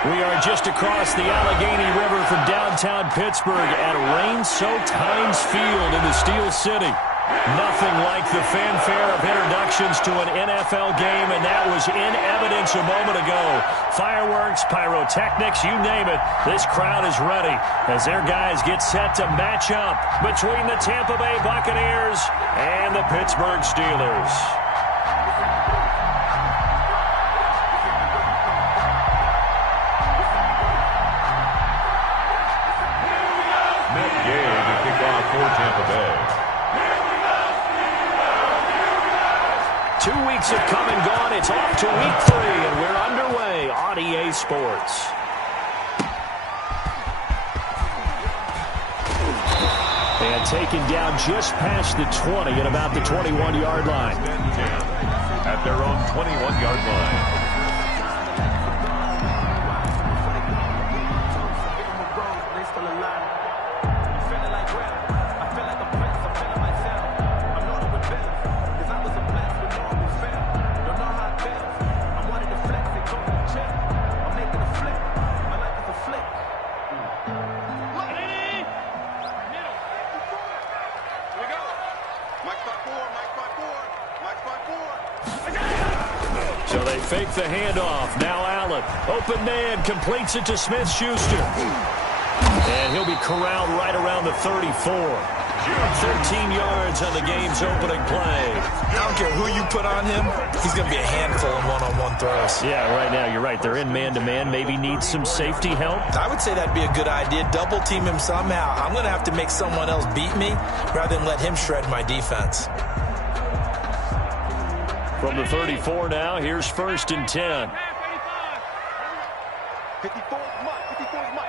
We are just across the Allegheny River from downtown Pittsburgh at rain-soaked Heinz Field in the Steel City. Nothing like the fanfare of introductions to an NFL game, and that was in evidence a moment ago. Fireworks, pyrotechnics, you name it. This crowd is ready as their guys get set to match up between the Tampa Bay Buccaneers and the Pittsburgh Steelers. For Tampa Bay. 2 weeks have come and gone. It's off to week 3, and we're underway on EA Sports. And taken down just past the 20 at about the 21-yard line. At their own 21-yard line. So they fake the handoff. Now Allen. Open man. Completes it to Smith-Schuster. And he'll be corralled right around the 34. 13 yards on the game's opening play. I don't care who you put on him. He's going to be a handful in one-on-one throws. Yeah, right now you're right. They're in man-to-man. Maybe needs some safety help. I would say that'd be a good idea. Double team him somehow. I'm going to have to make someone else beat me rather than let him shred my defense. From the 34 now, here's 1st and 10. 54 is Mike. 54 is Mike.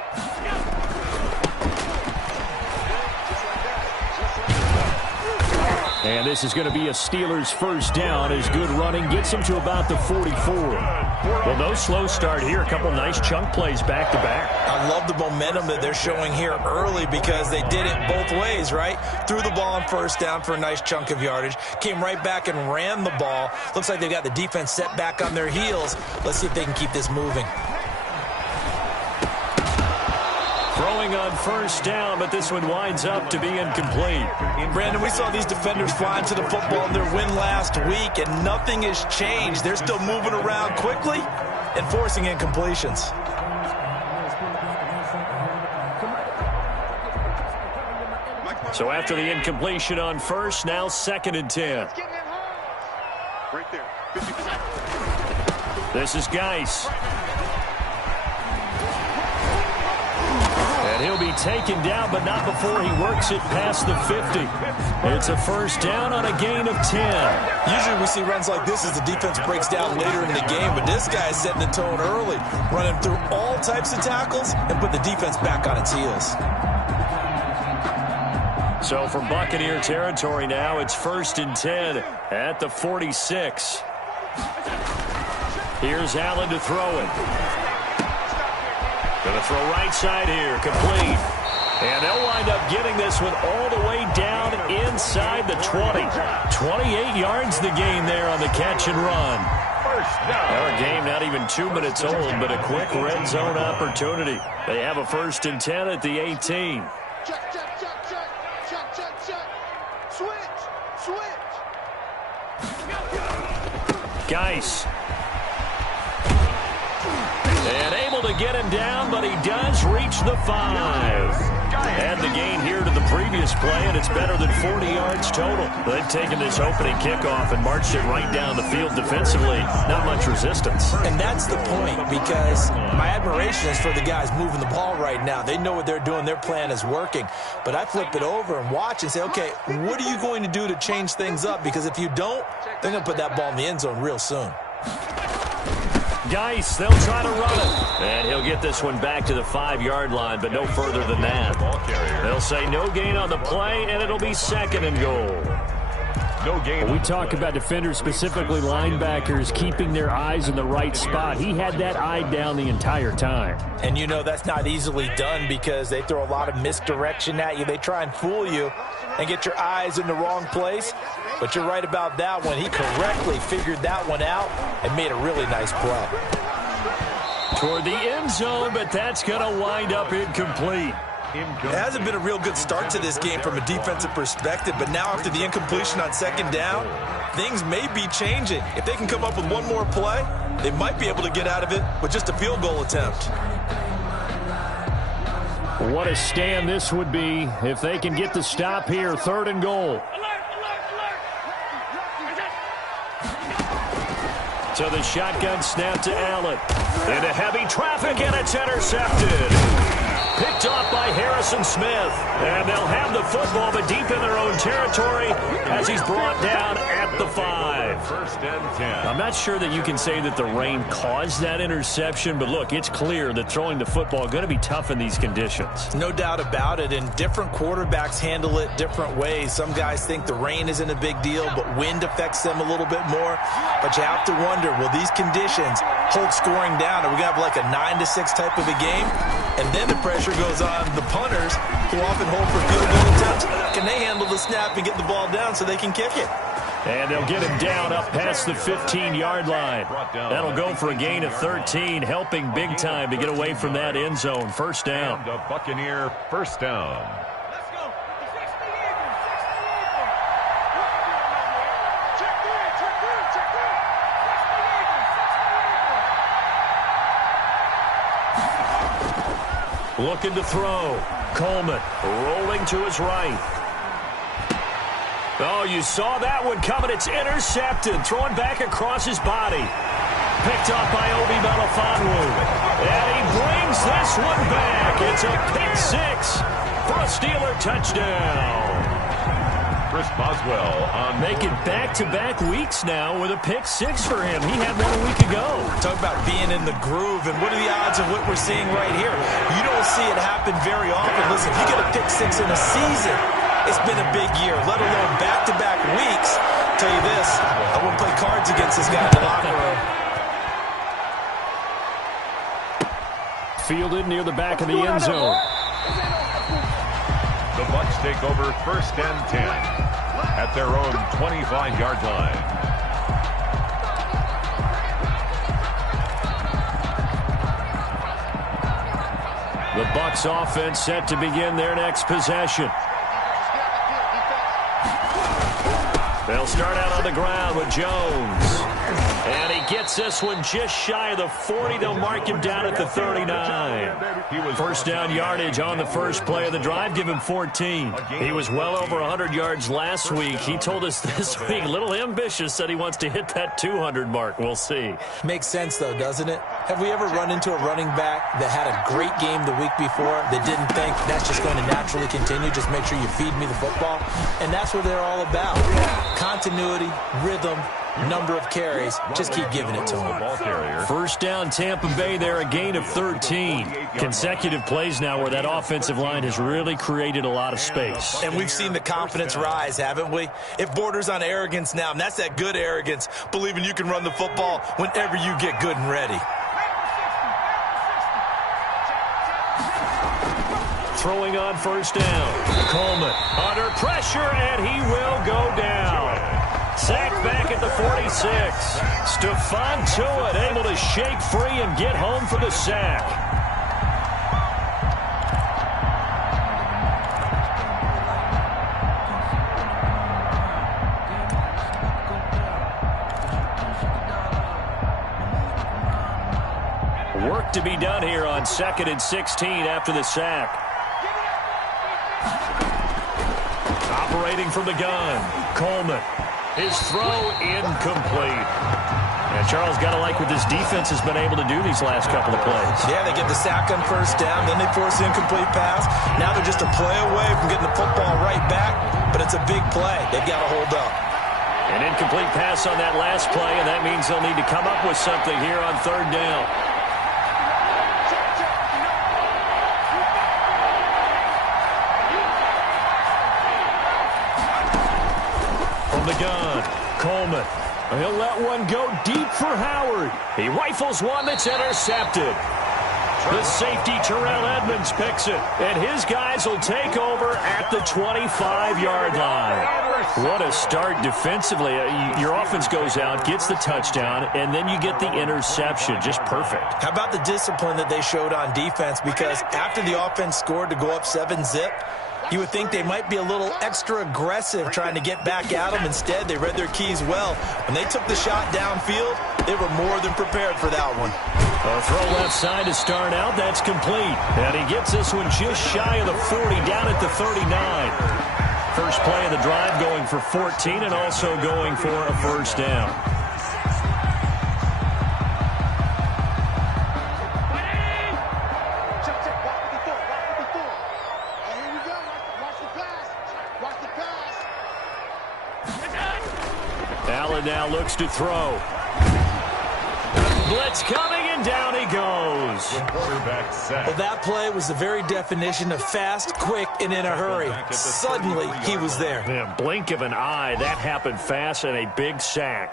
And this is going to be a Steelers first down as good running gets them to about the 44. Well, no slow start here. A couple nice chunk plays back-to-back. I love the momentum that they're showing here early because they did it both ways, right? Threw the ball on first down for a nice chunk of yardage. Came right back and ran the ball. Looks like they've got the defense set back on their heels. Let's see if they can keep this moving. Throwing on first down, but this one winds up to be incomplete. Brandon, we saw these defenders flying to the football in their win last week, and nothing has changed. They're still moving around quickly and forcing incompletions. So after the incompletion on first, now 2nd and 10. Right there. This is Geis. And he'll be taken down, but not before he works it past the 50. It's a first down on a gain of 10. Usually we see runs like this as the defense breaks down later in the game, but this guy is setting the tone early, running through all types of tackles and put the defense back on its heels. So from Buccaneer territory now, it's 1st and 10 at the 46. Here's Allen to throw it. Going to throw right side here, complete. And they'll wind up getting this one all the way down inside the 20. 28 yards the gain there on the catch and run. Well, a game not even 2 minutes old, but a quick red zone opportunity. They have a 1st and 10 at the 18. Check, check, check, check. Check, check, check. Switch. Switch. Geis. And able to get him down, but he does reach the 5. Add the gain here to the previous play, and it's better than 40 yards total. They've taken this opening kickoff and marched it right down the field defensively. Not much resistance. And that's the point, because my admiration is for the guys moving the ball right now. They know what they're doing. Their plan is working. But I flip it over and watch and say, okay, what are you going to do to change things up? Because if you don't, they're going to put that ball in the end zone real soon. Geis, they'll try to run it. And he'll get this one back to the 5-yard line, but no further than that. They'll say no gain on the play, and it'll be 2nd and goal. No gain. We talk about defenders, specifically linebackers, keeping their eyes in the right spot. He had that eye down the entire time. And you know that's not easily done because they throw a lot of misdirection at you. They try and fool you and get your eyes in the wrong place. But you're right about that one. He correctly figured that one out and made a really nice play. Toward the end zone, but that's going to wind up incomplete. It hasn't been a real good start to this game from a defensive perspective, but now after the incompletion on second down, things may be changing. If they can come up with one more play, they might be able to get out of it with just a field goal attempt. What a stand this would be if they can get the stop here. 3rd and goal. So the shotgun snap to Allen. Into heavy traffic, and it's intercepted. Picked off by Harrison Smith. And they'll have the football, but deep in their own territory as he's brought down at the 5. 1st and 10. I'm not sure that you can say that the rain caused that interception, but look, it's clear that throwing the football is going to be tough in these conditions. No doubt about it, and different quarterbacks handle it different ways. Some guys think the rain isn't a big deal, but wind affects them a little bit more. But you have to wonder, will these conditions hold scoring down? Are we going to have like a 9-6 type of a game? And then the pressure goes on the punters, who often hold for field goal attempts. Can they handle the snap and get the ball down so they can kick it? And they'll get him down up past the 15-yard line. That'll go for a gain of 13, helping big time to get away from that end zone. 1st down. And a Buccaneer 1st down. Looking to throw. Coleman rolling to his right. Oh, you saw that one coming. It's intercepted. Throwing back across his body. Picked off by Obi Melifonwu. And he brings this one back. It's a pick 6 for a Steeler touchdown. Chris Boswell on making back-to-back weeks now with a pick 6 for him. He had one a week ago. Talk about being in the groove, and what are the odds of what we're seeing right here? You don't see it happen very often. Listen, if you get a pick 6 in a season, it's been a big year, let alone back-to-back weeks. I'll tell you this, I wouldn't play cards against this guy in the locker room. Fielded near the back of the end zone. The Bucs take over 1st and 10 at their own 25-yard line. The Bucs offense set to begin their next possession. They'll start out on the ground with Jones. And he gets this one just shy of the 40. They'll mark him down at the 39. 1st down yardage on the first play of the drive. Give him 14. He was well over 100 yards last week. He told us this week, a little ambitious, said he wants to hit that 200 mark. We'll see. Makes sense, though, doesn't it? Have we ever run into a running back that had a great game the week before that didn't think that's just going to naturally continue? Just make sure you feed me the football. And that's what they're all about. Continuity, rhythm, number of carries. Just keep giving it to him. 1st down Tampa Bay there, a gain of 13. Consecutive plays now where that offensive line has really created a lot of space. And we've seen the confidence rise, haven't we? It borders on arrogance now, and that's that good arrogance, believing you can run the football whenever you get good and ready. Throwing on 1st down. Coleman under pressure, and he will go down. Sacked back at the 46. Stephon Tuitt able to shake free and get home for the sack. Work to be done here on 2nd and 16 after the sack. Operating from the gun, Coleman. His throw incomplete. And Charles, got to like what this defense has been able to do these last couple of plays. Yeah, they get the sack on 1st down, then they force the incomplete pass. Now they're just a play away from getting the football right back, but it's a big play. They've got to hold up. An incomplete pass on that last play, and that means they'll need to come up with something here on 3rd down. From the gun, Coleman. He'll let one go deep for Howard. He rifles one that's intercepted. The safety, Terrell Edmonds, picks it, and his guys will take over at the 25-yard line. What a start defensively. Your offense goes out, gets the touchdown, and then you get the interception. Just perfect. How about the discipline that they showed on defense? Because after the offense scored to go up 7-zip, you would think they might be a little extra aggressive trying to get back at them. Instead, they read their keys well. When they took the shot downfield, they were more than prepared for that one. A throw left side to start out. That's complete. And he gets this one just shy of the 40, down at the 39. First play of the drive going for 14 and also going for a first down. Allen now looks to throw. Blitz coming, and down he goes. Well, that play was the very definition of fast, quick, and in a hurry. Suddenly, he was there. Man, blink of an eye. That happened fast and a big sack.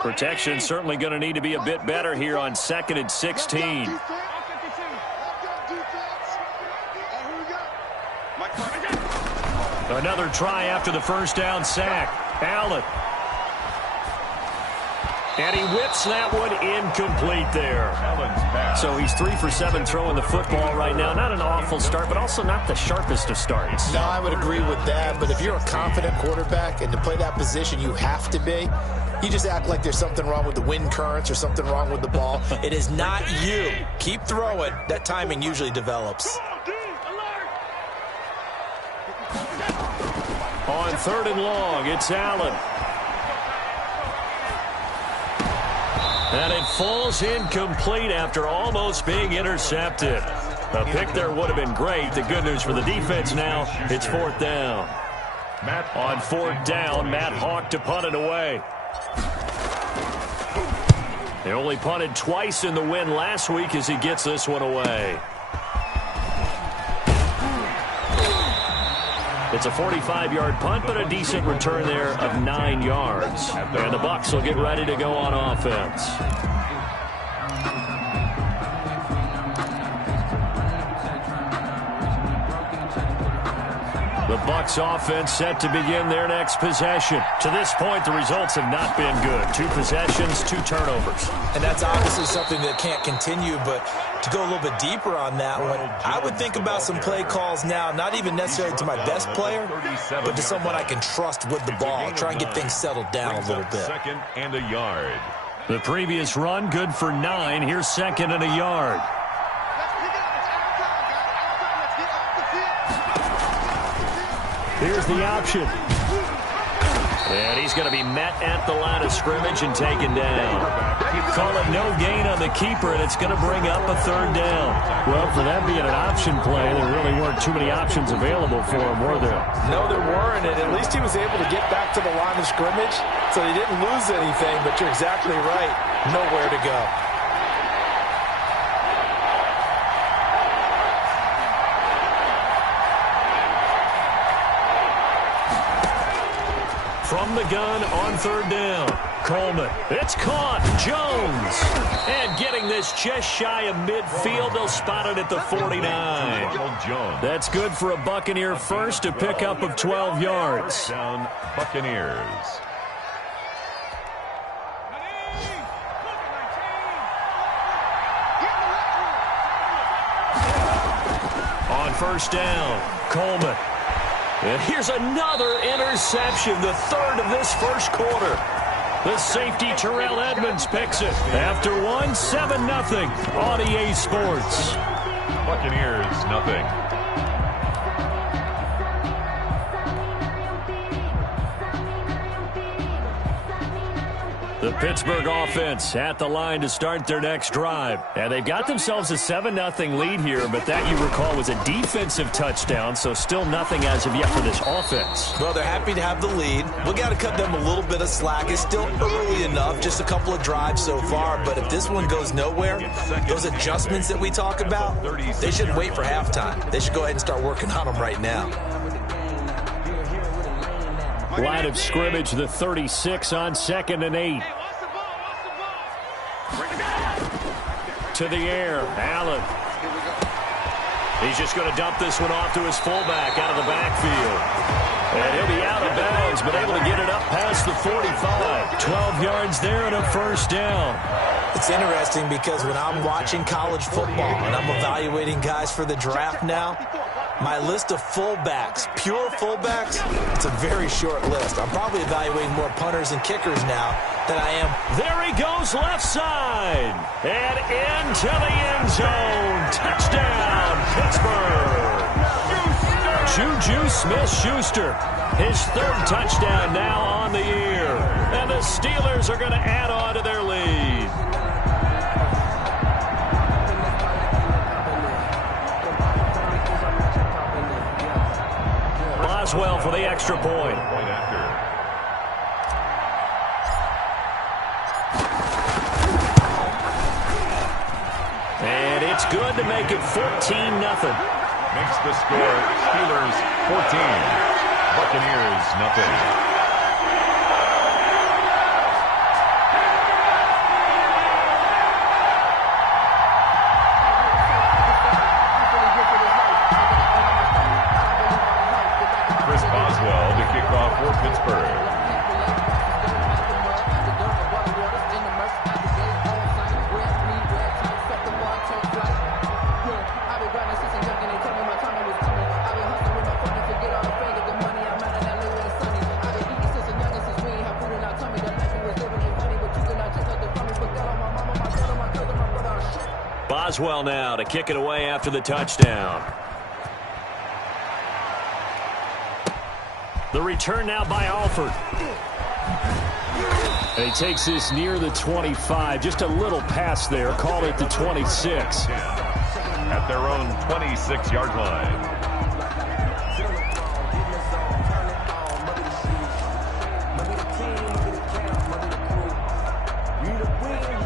Protection certainly going to need to be a bit better here on 2nd and 16. Another try after the first down sack. Allen. And he whips that one incomplete there. So he's 3 for 7 throwing the football right now. Not an awful start, but also not the sharpest of starts. No, I would agree with that. But if you're a confident quarterback and to play that position you have to be, you just act like there's something wrong with the wind currents or something wrong with the ball. It is not you. Keep throwing. That timing usually develops. On 3rd and long, it's Allen. And it falls incomplete after almost being intercepted. A pick there would have been great. The good news for the defense now, it's 4th down. On 4th down, Matt Hawk to punt it away. They only punted twice in the win last week as he gets this one away. It's a 45-yard punt, but a decent return there of 9 yards. And the Bucs will get ready to go on offense. The Bucs offense set to begin their next possession. To this point, the results have not been good. 2 possessions, 2 turnovers. And that's obviously something that can't continue, but to go a little bit deeper on that one, I would think about some play calls now, not even necessarily to my best player, but to someone I can trust with the ball. Try and get things settled down a little bit. 2nd and a yard. The previous run, good for 9. Here's 2nd and a yard. Here's the option. And he's going to be met at the line of scrimmage and taken down. Call it no gain on the keeper, and it's going to bring up a 3rd down. Well, for that being an option play, there really weren't too many options available for him, were there? No, there weren't, and at least he was able to get back to the line of scrimmage, so he didn't lose anything, but you're exactly right. Nowhere to go. From the gun on 3rd down. Coleman. It's caught. Jones. And getting this just shy of midfield. They'll spot it at the 49. That's good for a Buccaneer first, a pickup of 12 yards. Down Buccaneers. On 1st down, Coleman. And here's another interception, the 3rd of this first quarter. The safety, Terrell Edmonds, picks it. After one, 7-0 on EA Sports. Buccaneers, nothing. The Pittsburgh offense at the line to start their next drive. And they've got themselves a 7-0 lead here, but that, you recall, was a defensive touchdown, so still nothing as of yet for this offense. Well, they're happy to have the lead. We got to cut them a little bit of slack. It's still early enough, just a couple of drives so far, but if this one goes nowhere, those adjustments that we talk about, they shouldn't wait for halftime. They should go ahead and start working on them right now. Line of scrimmage, the 36 on 2nd and 8. To the air, Allen. He's just going to dump this one off to his fullback out of the backfield. And he'll be out of bounds, but able to get it up past the 45. 12 yards there and a first down. It's interesting because when I'm watching college football and I'm evaluating guys for the draft now, my list of fullbacks, pure fullbacks, it's a very short list. I'm probably evaluating more punters and kickers now than I am. There he goes left side. And into the end zone. Touchdown, Pittsburgh. Juju Smith-Schuster, his 3rd touchdown now on the year. And the Steelers are going to add on to their lead. Boswell for the extra point. And it's good to make it 14-0. Makes the score Steelers 14, Buccaneers nothing. Chris Boswell to kick off for Pittsburgh. Boswell now to kick it away after the touchdown. The return now by Alford. And he takes this near the 25. Just a little pass there. Called it the 26. At their own 26-yard line.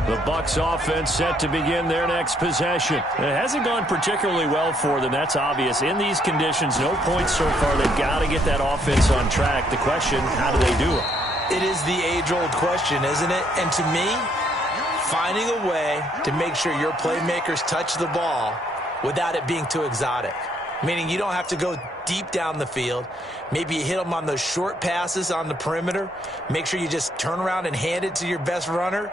The Bucs offense set to begin their next possession. It hasn't gone particularly well for them. That's obvious. In these conditions, no points so far. They've got to get that offense on track. The question, how do they do it? It is the age-old question, isn't it? And to me, finding a way to make sure your playmakers touch the ball without it being too exotic. Meaning you don't have to go deep down the field. Maybe you hit them on those short passes on the perimeter. Make sure you just turn around and hand it to your best runner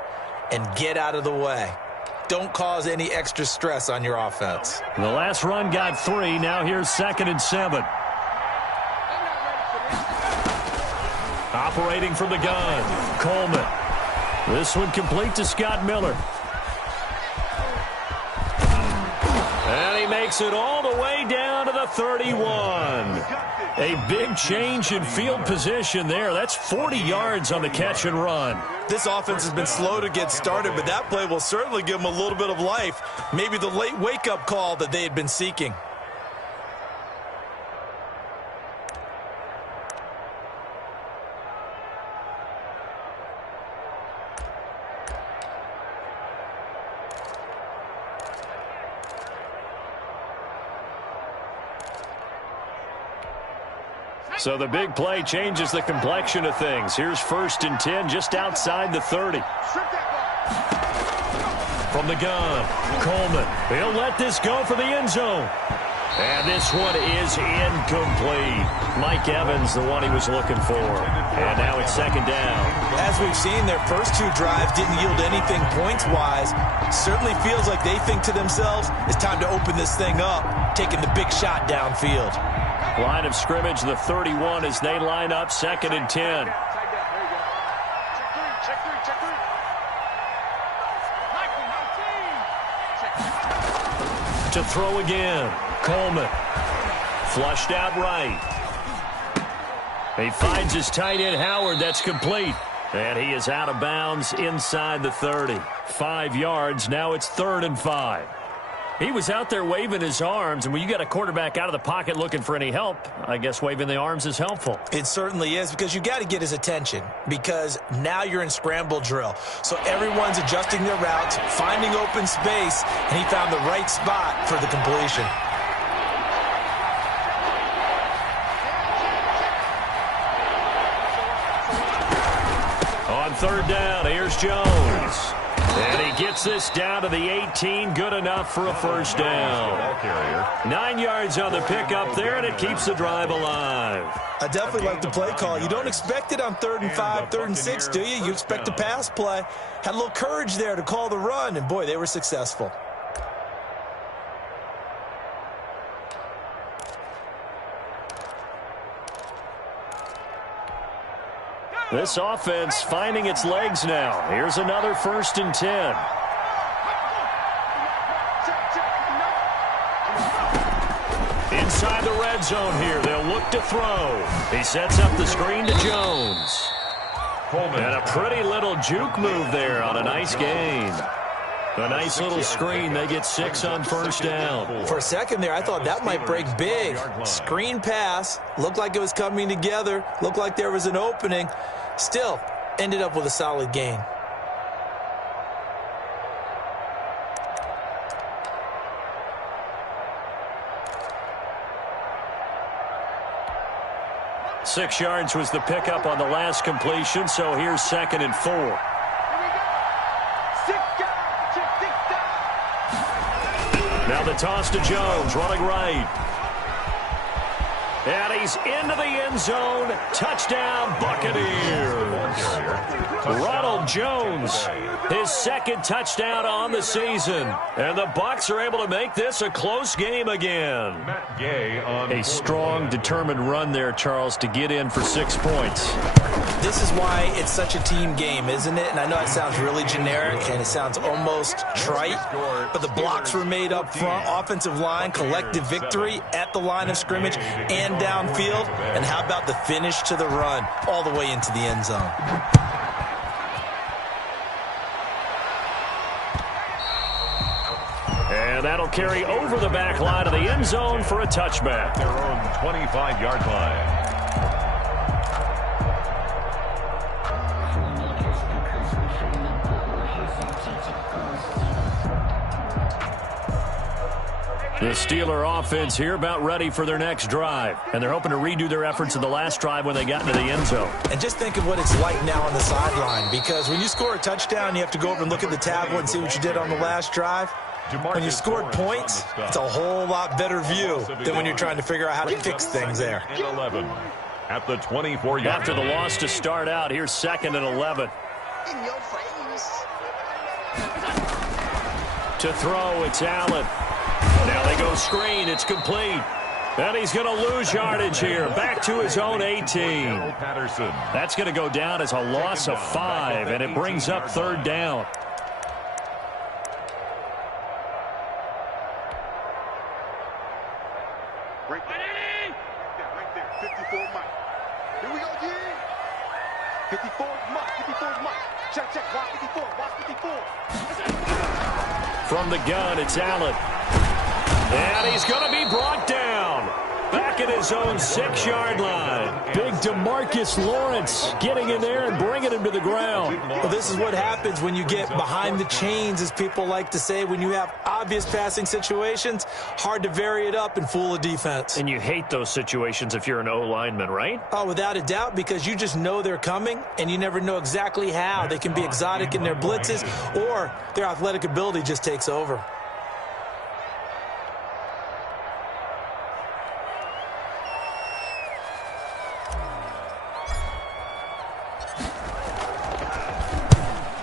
and get out of the way. Don't cause any extra stress on your offense. The last run got 3. Now here's 2nd and 7. Operating from the gun, Coleman. This one complete to Scott Miller. And he makes it all the way down to the 31. A big change in field position there. That's 40 yards on the catch and run. This offense has been slow to get started, but that play will certainly give them a little bit of life. Maybe the late wake-up call that they had been seeking. So the big play changes the complexion of things. Here's 1st and 10 just outside the 30. From the gun, Coleman. He'll let this go for the end zone. And this one is incomplete. Mike Evans, the one he was looking for. And now it's 2nd down. As we've seen, their first 2 drives didn't yield anything points-wise. Certainly feels like they think to themselves, it's time to open this thing up, taking the big shot downfield. Line of scrimmage, the 31, as they line up 2nd and 10. To throw again, Coleman. Flushed out right. He finds his tight end, Howard. That's complete. And he is out of bounds inside the 30. 5 yards. Now it's 3rd and 5. He was out there waving his arms, and when you got a quarterback out of the pocket looking for any help, I guess waving the arms is helpful. It certainly is, because you got to get his attention, because now you're in scramble drill. So everyone's adjusting their routes, finding open space, and he found the right spot for the completion. third down. Here's Jones. And he gets this down to the 18. Good enough for a first down. 9 yards on the pickup there, and it keeps the drive alive. I definitely like the play call. You don't expect it on 3rd and 5, 3rd and 6, do you? You expect a pass play. Had a little courage there to call the run, and, boy, they were successful. This offense finding its legs now. Here's another 1st and 10. Inside the red zone here. They'll look to throw. He sets up the screen to Jones. And a pretty little juke move there on a nice gain. A nice little screen. They get 6 on first down. For a second there, I thought that might break big. Screen pass. Looked like it was coming together. Looked like there was an opening. Still, ended up with a solid gain. Six yards was the pickup on the last completion, so here's 2nd and 4. Now the toss to Jones, running right. And he's into the end zone. Touchdown, Buccaneers. Ronald Jones, his 2nd touchdown on the season. And the Bucs are able to make this a close game again. A strong, determined run there, Charles, to get in for 6 points. This is why it's such a team game, isn't it? And I know it sounds really generic and it sounds almost trite, but the blocks were made up front, offensive line, collective victory at the line of scrimmage and downfield. And how about the finish to the run all the way into the end zone? And that'll carry over the back line of the end zone for a touchback. Their own 25-yard line. The Steeler offense here about ready for their next drive. And they're hoping to redo their efforts in the last drive when they got into the end zone. And just think of what it's like now on the sideline, because when you score a touchdown, you have to go over and look at the tablet and see what you did on the last drive. When you scored points, it's a whole lot better view than when you're trying to figure out how to fix things there. 11 at the 24-yard line. After the loss to start out, here's 2nd and 11. In your face. To throw, it's Allen. Now they go screen. It's complete. And he's going to lose yardage here. Back to his own 18. That's going to go down as a loss of 5, and it brings up 3rd down. Right there. 54 Mike. Here we go, G. 54 Mike. Check. Watch 54. From the gun, it's Allen. And he's going to be brought down. Back at his own 6-yard line. Big DeMarcus Lawrence getting in there and bringing him to the ground. Well, this is what happens when you get behind the chains, as people like to say. When you have obvious passing situations, hard to vary it up and fool a defense. And you hate those situations if you're an O-lineman, right? Oh, without a doubt, because you just know they're coming, and you never know exactly how. They can be exotic in their blitzes, or their athletic ability just takes over.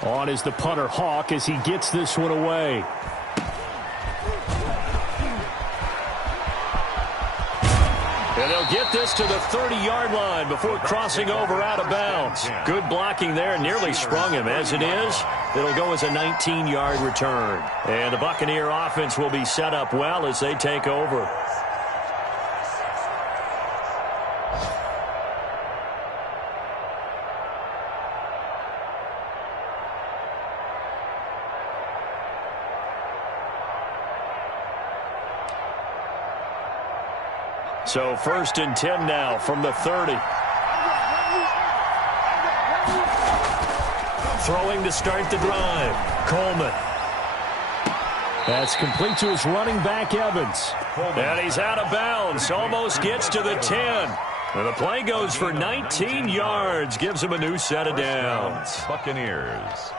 On is the punter, Hawk, as he gets this one away. And they'll get this to the 30-yard line before crossing over out of bounds. Good blocking there, nearly sprung him. As it is, it'll go as a 19-yard return. And the Buccaneer offense will be set up well as they take over. So 1st and 10 now from the 30. Throwing to start the drive. Coleman. That's complete to his running back, Evans. And he's out of bounds. Almost gets to the 10. And the play goes for 19 yards, gives him a new set of downs. Buccaneers.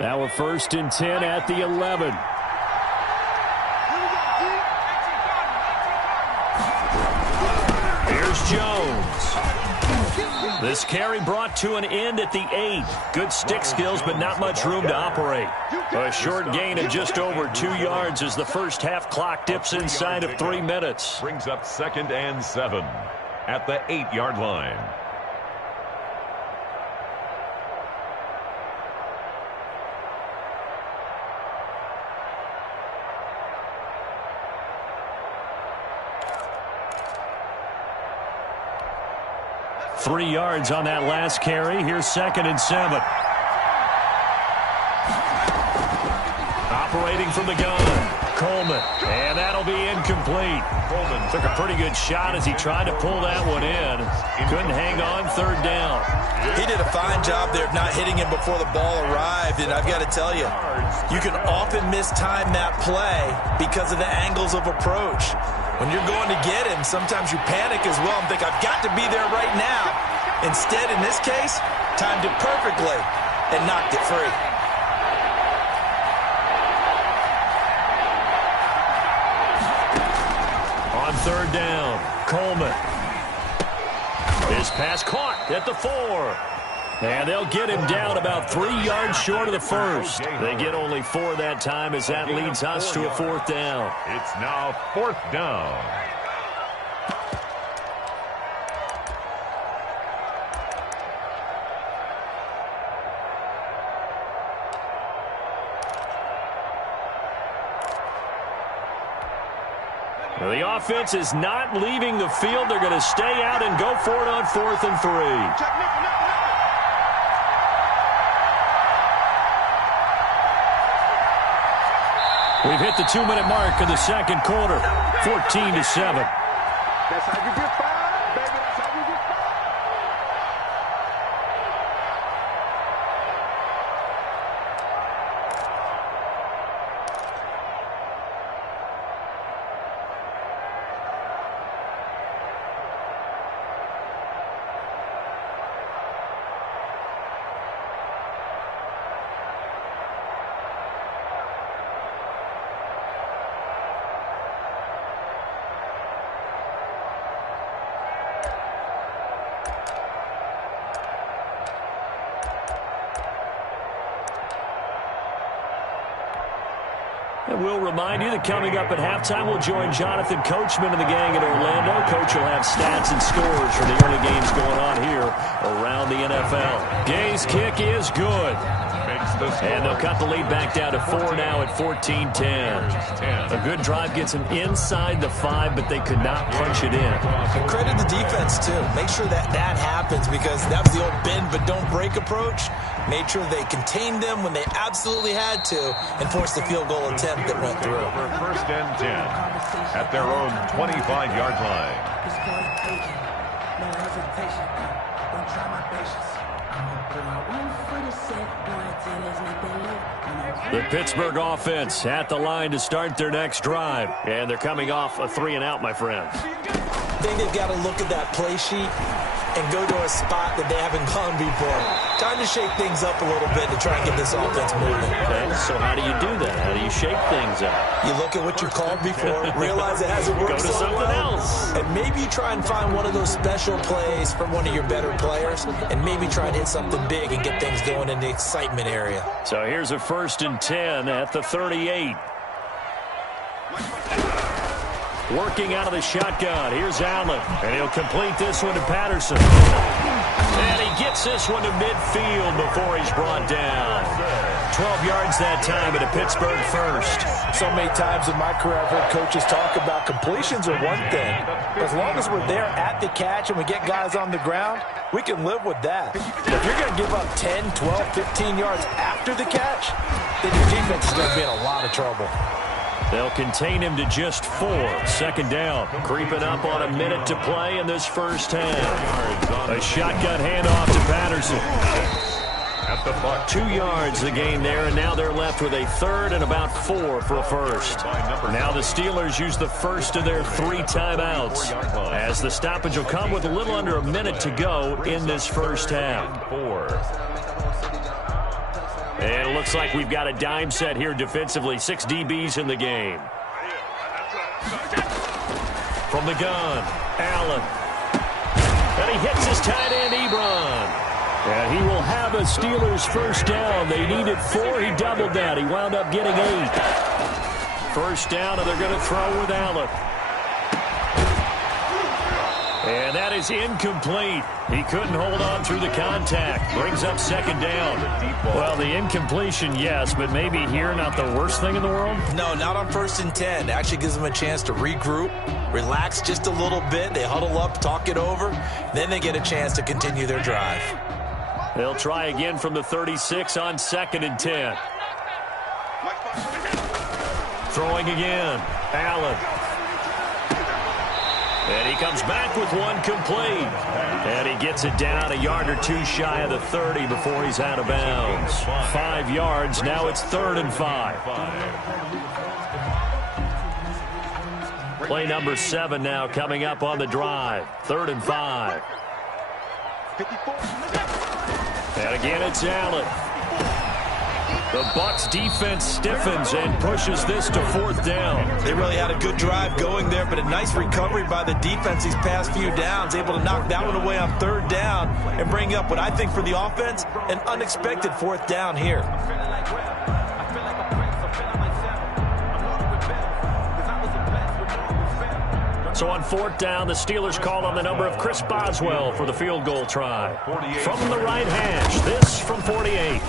Now a 1st and 10 at the 11. Here's Jones. This carry brought to an end at the 8. Good stick skills, but not much room to operate. A short gain of just over 2 yards as the first half clock dips inside of 3 minutes. Brings up 2nd and 7 at the 8-yard line. Three yards on that last carry. Here's 2nd and 7. Operating from the gun, Coleman. And that'll be incomplete. Coleman took a pretty good shot as he tried to pull that one in. Couldn't hang on 3rd down. He did a fine job there of not hitting him before the ball arrived. And I've got to tell you, you can often mistime that play because of the angles of approach. When you're going to get him, sometimes you panic as well and think, I've got to be there right now. Instead, in this case, timed it perfectly and knocked it free. On 3rd down, Coleman. His pass caught at the 4. And they'll get him down about 3 yards short of the first. They get only 4 that time as that leads us to a 4th down. It's now 4th down. The offense is not leaving the field. They're going to stay out and go for it on 4th and 3. We've hit the 2-minute mark of the 2nd quarter, 14-7. That's how you get fired, baby. That's how you get fired. And we'll remind you that coming up at halftime, we'll join Jonathan Coachman and the gang in Orlando. Coach will have stats and scores from the early games going on here around the NFL. Gay's kick is good. And they'll cut the lead back down to 4 now at 14-10. A good drive gets them inside the 5, but they could not punch it in. Credit the defense, too. Make sure that happens because that was the old bend but don't break approach. Made sure they contained them when they absolutely had to and forced the field goal attempt that went through. 1st and 10 at their own 25-yard line. No hesitation. Don't try my patience. I'm gonna put my 1 foot aside, boy, till there's nothing left. The Pittsburgh offense at the line to start their next drive. And they're coming off a 3-and-out, my friends. I think they've got to look at that play sheet and go to a spot that they haven't gone before. Time to shake things up a little bit to try and get this offense moving. Okay, so how do you do that? How do you shake things up? You look at what you called before, realize it hasn't worked Go to something else. and maybe you try and find one of those special plays from one of your better players, and maybe try and hit something big and get things going in the excitement area. So here's a 1st and 10 at the 38. Working out of the shotgun. Here's Allen. And he'll complete this one to Patterson. And he gets this one to midfield before he's brought down. 12 yards that time at a Pittsburgh first. So many times in my career I've heard coaches talk about completions are one thing. But as long as we're there at the catch and we get guys on the ground, we can live with that. But if you're going to give up 10, 12, 15 yards after the catch, then your defense is going to be in a lot of trouble. They'll contain him to just 4. 2nd down. Creeping up on a minute to play in this first half. A shotgun handoff to Patterson. At the buck. 2 yards the gain there, and now they're left with a 3rd and about 4 for a first. Now the Steelers use the first of their 3 timeouts, as the stoppage will come with a little under a minute to go in this first half. 4. And it looks like we've got a dime set here defensively. 6 DBs in the game. From the gun, Allen. And he hits his tight end, Ebron. And he will have a Steelers first down. They needed 4. He doubled that. He wound up getting 8. First down, and they're going to throw with Allen. And that is incomplete. He couldn't hold on through the contact. Brings up 2nd down. Well, the incompletion, yes, but maybe here not the worst thing in the world? No, not on 1st and 10. Actually gives them a chance to regroup, relax just a little bit. They huddle up, talk it over. Then they get a chance to continue their drive. They'll try again from the 36 on 2nd and 10. Throwing again. Allen. And he comes back with one complete. And he gets it down a yard or 2 shy of the 30 before he's out of bounds. 5 yards. Now it's 3rd and 5. Play number 7 now coming up on the drive. 3rd and 5. And again, it's Allen. The Bucs defense stiffens and pushes this to 4th down. They really had a good drive going there, but a nice recovery by the defense these past few downs, able to knock that one away on 3rd down and bring up what I think for the offense, an unexpected 4th down here. So on 4th down, the Steelers call on the number of Chris Boswell for the field goal try. From the right hash, this from 48.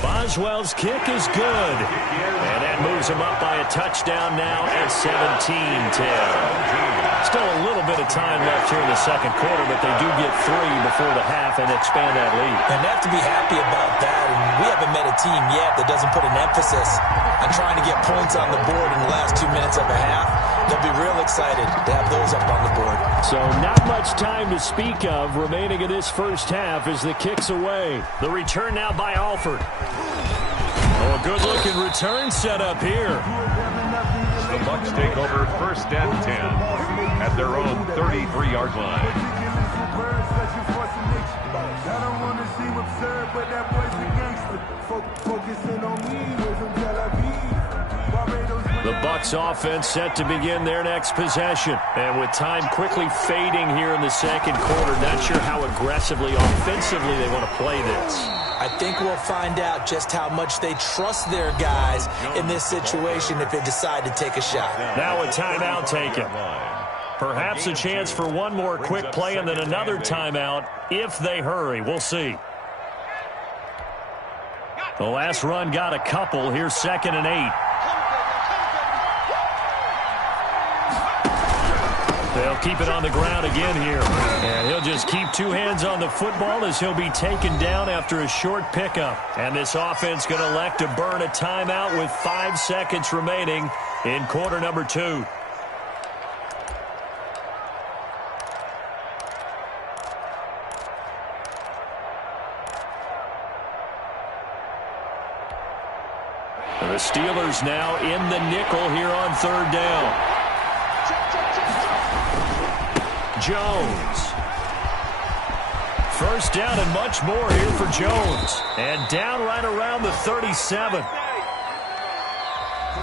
Boswell's kick is good. And that moves him up by a touchdown now at 17-10. Still a little bit of time left here in the 2nd quarter, but they do get 3 before the half and expand that lead. And they have to be happy about that. And we haven't met a team yet that doesn't put an emphasis on trying to get points on the board in the last 2 minutes of a half. They'll be real excited to have those up on the board. So not much time to speak of remaining in this first half as the kick's away. The return now by Alford. Oh, a good-looking return set up here. The Bucs take over 1st and 10 at their own 33-yard line. The Bucs offense set to begin their next possession. And with time quickly fading here in the 2nd quarter, not sure how aggressively, offensively they want to play this. I think we'll find out just how much they trust their guys in this situation if they decide to take a shot. Now a timeout taken. Perhaps a chance for one more quick play and then another timeout if they hurry. We'll see. The last run got a couple. Here's 2nd and 8. They'll keep it on the ground again here. And he'll just keep 2 hands on the football as he'll be taken down after a short pickup. And this offense going to elect to burn a timeout with 5 seconds remaining in quarter number 2. The Steelers now in the nickel here on 3rd down. Jones. First down and much more here for Jones. And down right around the 37.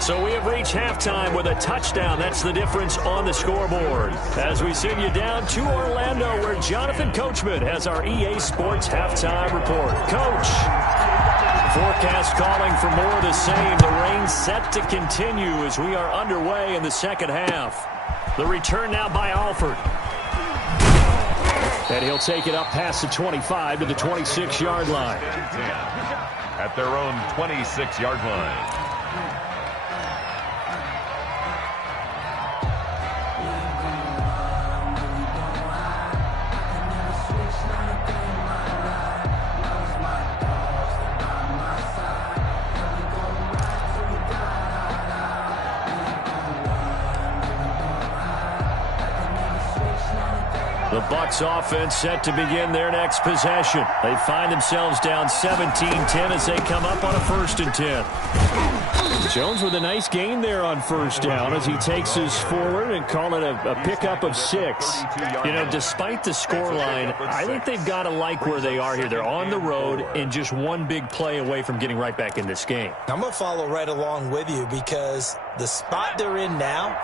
So we have reached halftime with a touchdown. That's the difference on the scoreboard. As we send you down to Orlando, where Jonathan Coachman has our EA Sports halftime report. Coach, forecast calling for more of the same. The rain set to continue as we are underway in the 2nd half. The return now by Alford. And he'll take it up past the 25 to the 26-yard line. At their own 26-yard line. Bucs offense set to begin their next possession. They find themselves down 17-10 as they come up on a 1st and 10. Jones with a nice gain there on 1st down as he takes us forward and call it a pickup of 6. You know, despite the scoreline, I think they've got to like where they are here. They're on the road and just one big play away from getting right back in this game. I'm going to follow right along with you because the spot they're in now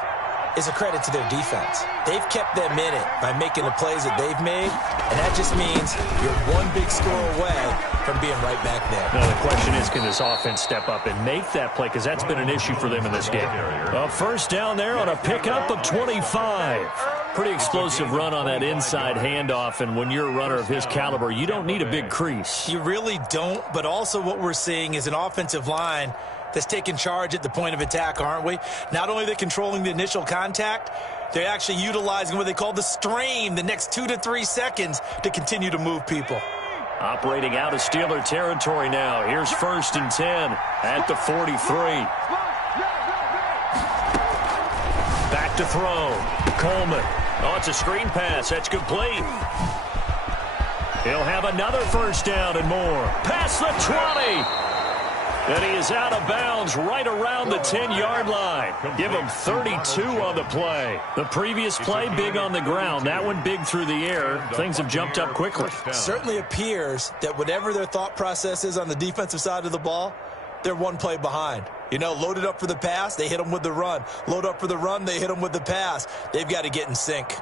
is a credit to their defense. They've kept them in it by making the plays that they've made, and that just means you're one big score away from being right back there. Now, the question is, can this offense step up and make that play? Because that's been an issue for them in this game. A 1st down there on a pickup of 25. Pretty explosive run on that inside handoff, and when you're a runner of his caliber, you don't need a big crease. You really don't, but also what we're seeing is an offensive line that's taking charge at the point of attack, aren't we? Not only are they controlling the initial contact, they're actually utilizing what they call the strain, the next 2 to 3 seconds to continue to move people. Operating out of Steeler territory now. Here's 1st and 10 at the 43. Back to throw. Coleman. Oh, it's a screen pass. That's complete. He'll have another 1st down and more. Past the 20. And he is out of bounds right around the 10-yard line. Give him 32 on the play. The previous play, big on the ground. That one big through the air. Things have jumped up quickly. Certainly appears that whatever their thought process is on the defensive side of the ball, they're one play behind. You know, loaded up for the pass, they hit them with the run. Load up for the run, they hit them with the pass. They've got to get in sync.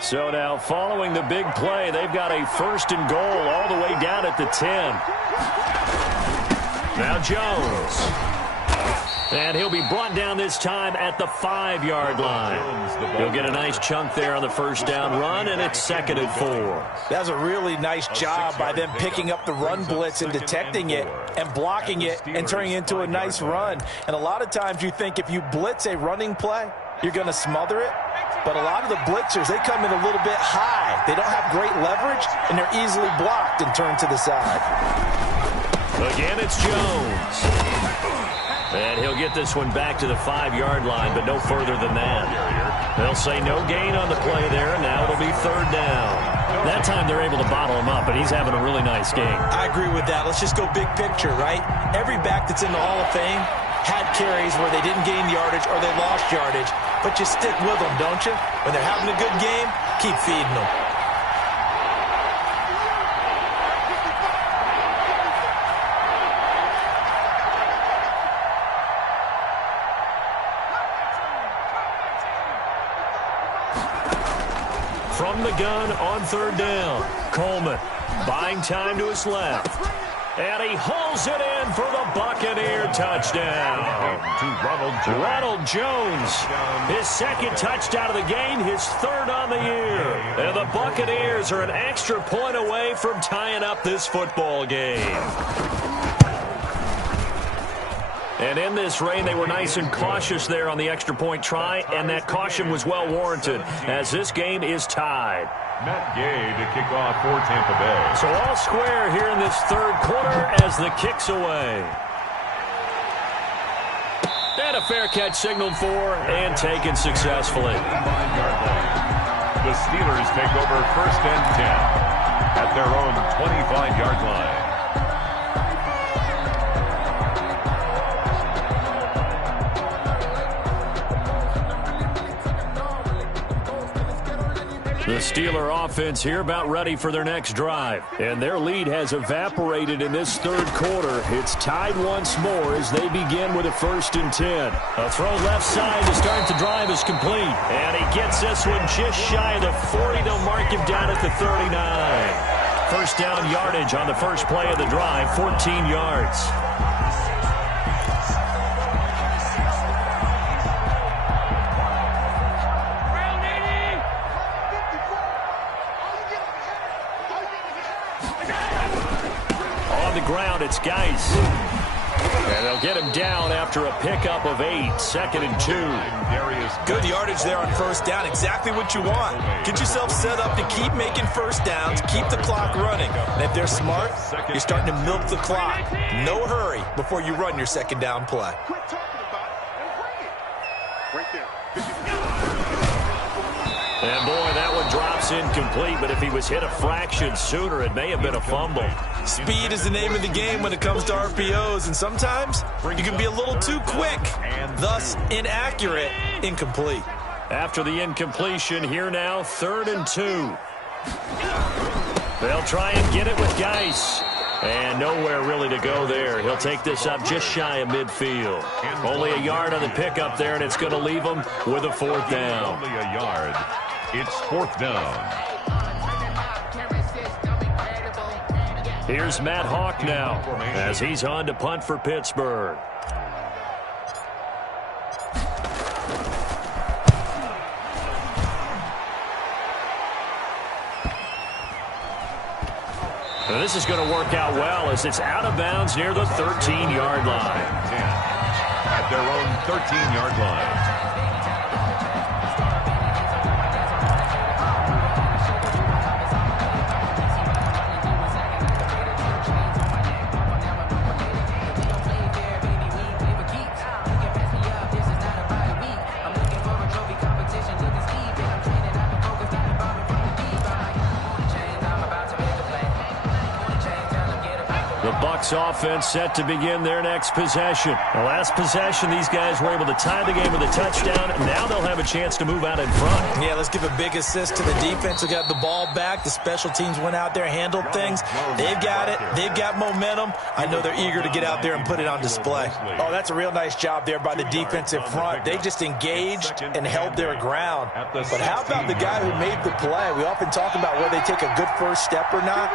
So now following the big play, they've got a 1st and goal all the way down at the 10. Now Jones. And he'll be brought down this time at the 5-yard line. He'll get a nice chunk there on the 1st down run, and it's 2nd and 4. That was a really nice job by them picking up the run blitz and detecting it and blocking it and turning it into a nice run. And a lot of times you think if you blitz a running play, you're going to smother it. But a lot of the blitzers, they come in a little bit high. They don't have great leverage, and they're easily blocked and turned to the side. Again, it's Jones. And he'll get this one back to the 5-yard line, but no further than that. They'll say no gain on the play there, and now it'll be 3rd down. That time they're able to bottle him up, and he's having a really nice game. I agree with that. Let's just go big picture, right? Every back that's in the Hall of Fame had carries where they didn't gain yardage or they lost yardage. But you stick with them, don't you? When they're having a good game, keep feeding them. From the gun on 3rd down, Coleman buying time to his left. And he hauls it in for the Buccaneer touchdown. To Ronald Jones, his 2nd touchdown of the game, his 3rd on the year. And the Buccaneers are an extra point away from tying up this football game. And in this rain, they were nice and cautious there on the extra point try, and that caution was well warranted as this game is tied. Matt Gay to kick off for Tampa Bay. So all square here in this 3rd quarter as the kick's away. And a fair catch signaled for and taken successfully. The Steelers take over 1st and 10 at their own 25-yard line. The Steeler offense here about ready for their next drive. And their lead has evaporated in this 3rd quarter. It's tied once more as they begin with a 1st and 10. A throw left side to start the drive is complete. And he gets this one just shy of the 40. They'll mark him down at the 39. 1st down yardage on the first play of the drive, 14 yards. Ground, it's Geis. And they'll get him down after a pickup of 8, 2nd and 2. Good yardage there on first down. Exactly what you want. Get yourself set up to keep making first downs, keep the clock running. And if they're smart, you're starting to milk the clock. No hurry before you run your second down play. Quit talking about it and bring it. Right there. And boy, that one drops incomplete, but if he was hit a fraction sooner, it may have been a fumble. Speed is the name of the game when it comes to RPOs, and sometimes you can be a little too quick, thus inaccurate, incomplete. After the incompletion, here now, 3rd and 2. They'll try and get it with Geis. And nowhere really to go there. He'll take this up just shy of midfield. Only a yard on the pickup there, and it's going to leave him with a 4th down. Only a yard. It's 4th down. Here's Matt Hawk now as he's on to punt for Pittsburgh. And this is going to work out well as it's out of bounds near the 13-yard line. At their own 13-yard line. Offense set to begin their next possession. The last possession, these guys were able to tie the game with a touchdown. Now they'll have a chance to move out in front. Yeah, let's give a big assist to the defense who got the ball back. The special teams went out there, handled things. They've got it. They've got momentum. I know they're eager to get out there and put it on display. Oh, that's a real nice job there by the defensive front. They just engaged and held their ground. But how about the guy who made the play? We often talk about whether they take a good first step or not.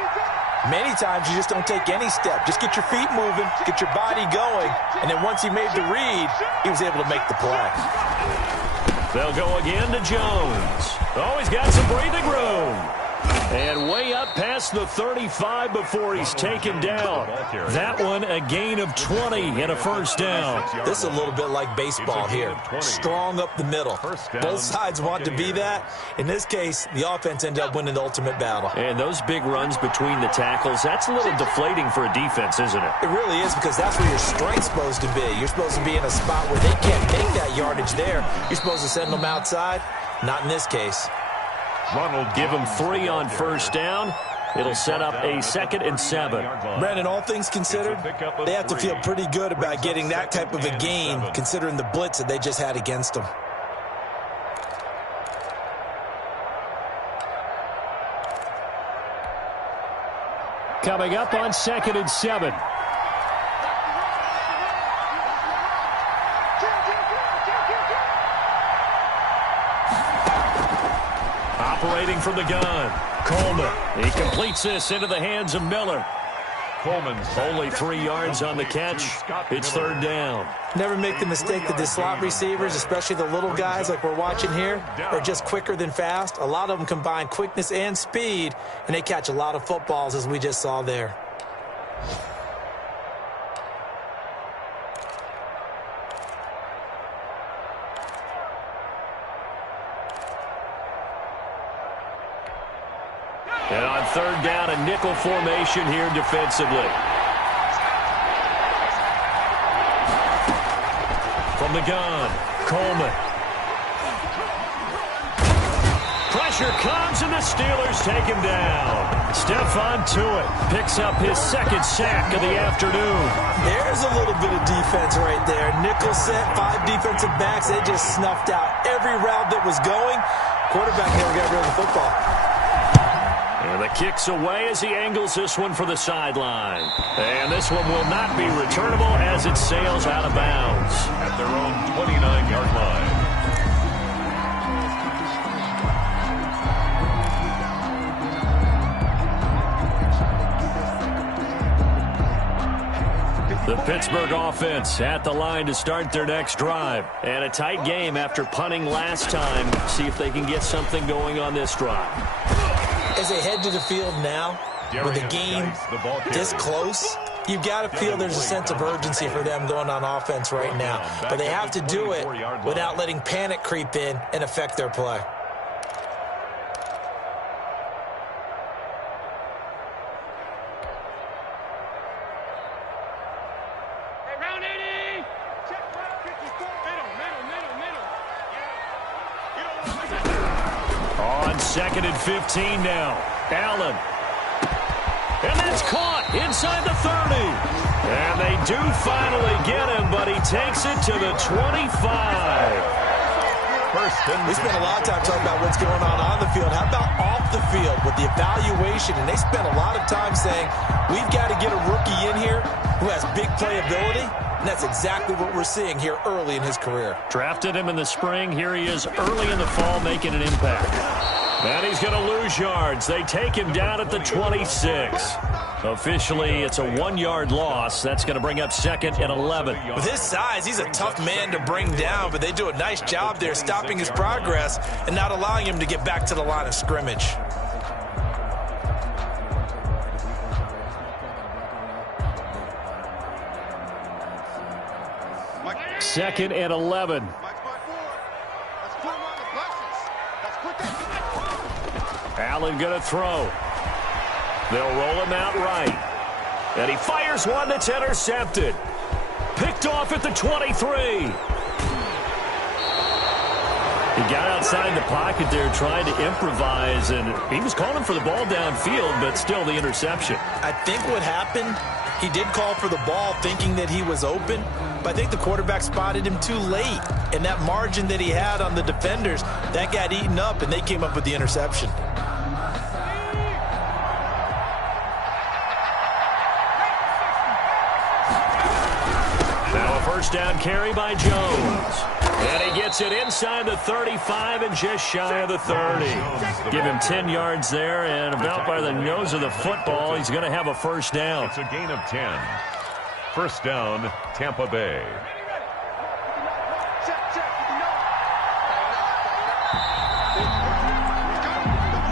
Many times you just don't take any step. Just get your feet moving, get your body going, and then once he made the read, he was able to make the play. They'll go again to Jones. Oh, he's got some breathing room. And way up past the 35 before he's taken down. That one a gain of 20 and a first down. This is a little bit like baseball here. Strong up the middle. Both sides want to be that. In this case, the offense ended up winning the ultimate battle. And those big runs between the tackles, that's a little deflating for a defense, isn't it? It really is, because that's where your strength's supposed to be. You're supposed to be in a spot where they can't make that yardage there. You're supposed to send them outside. Not in this case. Ronald, give him 3 on first down. It'll set up a 2nd and 7. Brandon, all things considered, they have to feel pretty good about getting that type of a gain, considering the blitz that they just had against them. Coming up on 2nd and 7. Operating from the gun, Coleman. He completes this into the hands of Miller. Coleman's only 3 yards on the catch. It's 3rd down. Never make the mistake that the slot receivers, especially the little guys like we're watching here, are just quicker than fast. A lot of them combine quickness and speed, and they catch a lot of footballs, as we just saw there. And on 3rd down, a nickel formation here defensively. From the gun, Coleman. Pressure comes, and the Steelers take him down. Stephon Tuitt picks up his 2nd sack of the afternoon. There's a little bit of defense right there. Nickel set, 5 defensive backs. They just snuffed out every route that was going. Quarterback never got rid of the football. And the kick's away as he angles this one for the sideline. And this one will not be returnable as it sails out of bounds. At their own 29-yard line. The Pittsburgh offense at the line to start their next drive. And a tight game after punting last time. See if they can get something going on this drive. As they head to the field now, with the game this close, You've got to feel there's a sense of urgency for them going on offense right now. But they have to do it without letting panic creep in and affect their play. On 2nd and 15 now. Allen. And that's caught inside the 30. And they do finally get him, but he takes it to the 25. We spent a lot of time talking about what's going on the field. How about off the field with the evaluation? And they spent a lot of time saying, we've got to get a rookie in here who has big playability. And that's exactly what we're seeing here early in his career. Drafted him in the spring. Here he is early in the fall making an impact. And he's going to lose yards. They take him down at the 26. Officially, it's a 1-yard loss. That's going to bring up 2nd and 11. With his size, he's a tough man to bring down, but they do a nice job there stopping his progress and not allowing him to get back to the line of scrimmage. Second and 11. Allen going to throw. They'll roll him out right. And he fires one that's intercepted. Picked off at the 23. He got outside the pocket there trying to improvise, and he was calling for the ball downfield, but still the interception. I think what happened, he did call for the ball thinking that he was open, but I think the quarterback spotted him too late. And that margin that he had on the defenders, that got eaten up, and they came up with the interception. Now a first down carry by Jones. And he gets it inside the 35 and just shy of the 30. Give him 10 yards there, and about by the nose of the football, he's going to have a first down. It's a gain of 10. First down, Tampa Bay.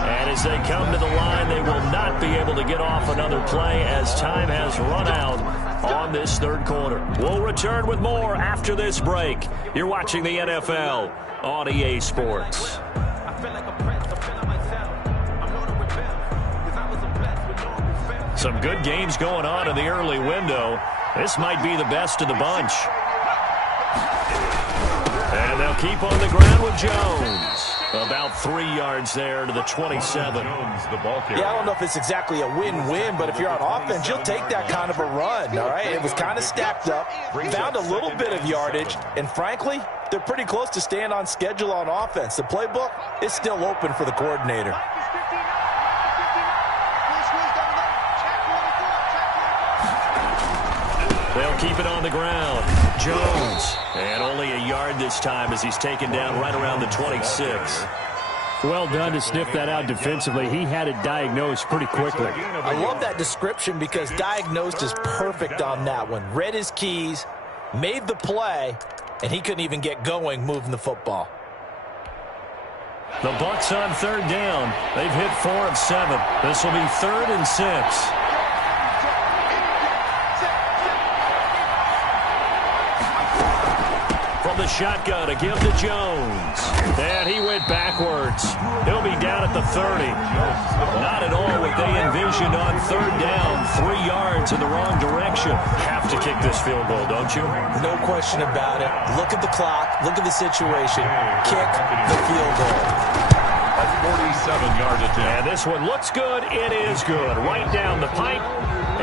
And as they come to the line, they will not be able to get off another play as time has run out on this third quarter. We'll return with more after this break. You're watching the NFL on EA Sports. Some good games going on in the early window. This might be the best of the bunch. And they'll keep on the ground with Jones. About 3 yards there to the 27. Yeah, I don't know if it's exactly a win-win, but if you're on offense, you'll take that kind of a run, all right? It was kind of stacked up, found a little bit of yardage, and frankly, they're pretty close to staying on schedule on offense. The playbook is still open for the coordinator. They'll keep it on the ground. Jones. And only a yard this time as he's taken down right around the 26. Well done to sniff that out defensively. He had it diagnosed pretty quickly. I love that description because diagnosed is perfect on that one. Read his keys, made the play, and he couldn't even get going moving the football. The Bucs on third down. They've hit 4 of 7. This will be 3rd and 6. From the shotgun, a give to Jones. And he went backwards. He'll be down at the 30. Not at all what they envisioned on third down. 3 yards in the wrong direction. Have to kick this field goal, don't you? No question about it. Look at the clock. Look at the situation. Kick the field goal. A 47-yard attempt. And this one looks good. It is good. Right down the pipe.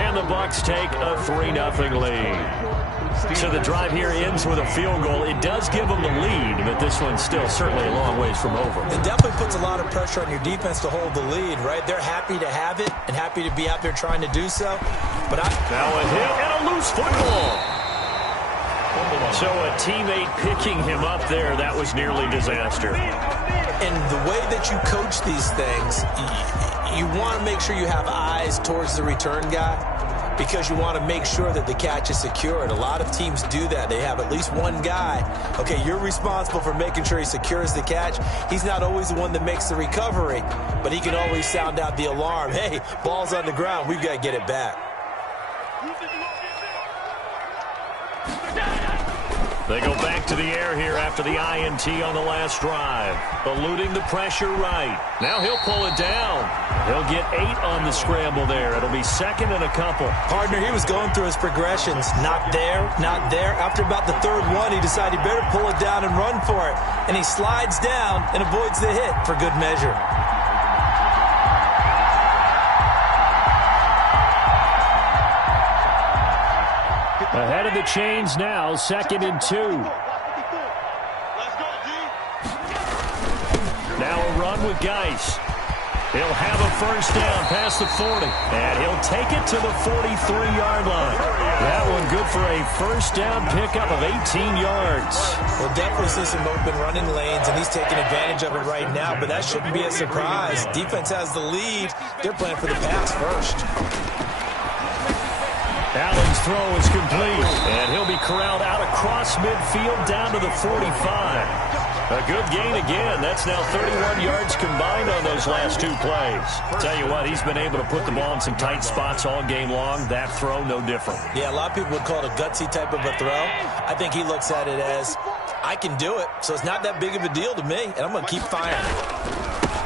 And the Bucs take a 3-0 lead. So the drive here ends with a field goal. It does give them the lead, but this one's still certainly a long ways from over. It definitely puts a lot of pressure on your defense to hold the lead, right? They're happy to have it and happy to be out there trying to do so. But now a hit and a loose football. So a teammate picking him up there, that was nearly disaster. And the way that you coach these things, you want to make sure you have eyes towards the return guy, because you want to make sure that the catch is secured. A lot of teams do that. They have at least one guy. Okay, you're responsible for making sure he secures the catch. He's not always the one that makes the recovery, but he can always sound out the alarm. Hey, ball's on the ground. We've got to get it back. They go back to the air here after the INT on the last drive. Eluding the pressure right. Now he'll pull it down. He'll get 8 on the scramble there. It'll be second and a couple. Partner, he was going through his progressions. Not there, not there. After about the third one, he decided he better pull it down and run for it. And he slides down and avoids the hit for good measure. Ahead of the chains now, second and 2. Now a run with Geis. He'll have a first down past the 40. And he'll take it to the 43-yard line. That one good for a first down pickup of 18 yards. We'll definitely see some open running lanes, and he's taking advantage of it right now, but that shouldn't be a surprise. Defense has the lead. They're playing for the pass first. Allen's throw is complete, and he'll be corralled out across midfield down to the 45. A good gain again. That's now 31 yards combined on those last 2 plays. Tell you what, he's been able to put the ball in some tight spots all game long. That throw, no different. Yeah, a lot of people would call it a gutsy type of a throw. I think he looks at it as, I can do it, so it's not that big of a deal to me, and I'm going to keep firing.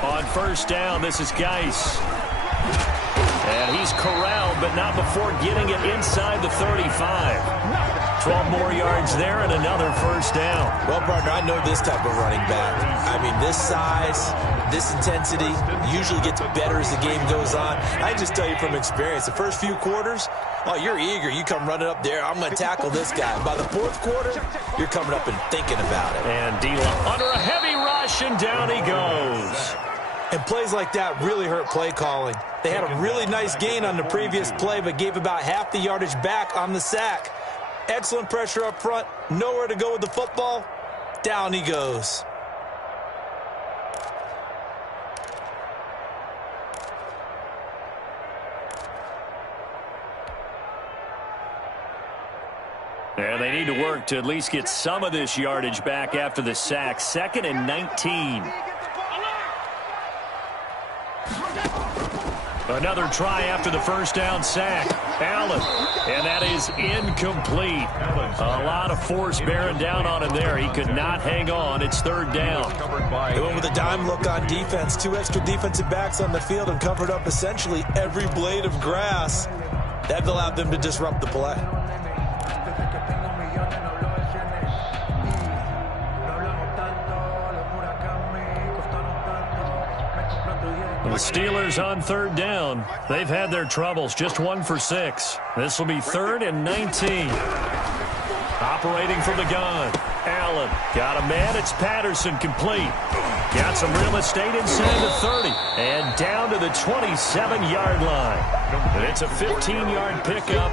On first down, this is Geis. And he's corralled, but not before getting it inside the 35. 12 more yards there and another first down. Well, partner, I know this type of running back. I mean, this size, this intensity usually gets better as the game goes on. I just tell you from experience, the first few quarters, oh, you're eager. You come running up there, I'm going to tackle this guy. By the fourth quarter, you're coming up and thinking about it. And D-Law under a heavy rush, and down he goes. And plays like that really hurt play calling. They had a really nice gain on the previous play, but gave about half the yardage back on the sack. Excellent pressure up front. Nowhere to go with the football. Down he goes. And they need to work to at least get some of this yardage back after the sack. Second and 19. Another try after the first down sack. Allen, and that is incomplete. A lot of force bearing down on him there. He could not hang on. It's third down. They went with a dime look on defense. 2 extra defensive backs on the field and covered up essentially every blade of grass. That allowed them to disrupt the play. The Steelers on third down. They've had their troubles. Just 1 for 6. This will be third and 19. Operating from the gun. Allen got a man. It's Patterson complete. Got some real estate inside the 30. And down to the 27-yard line. And it's a 15-yard pickup,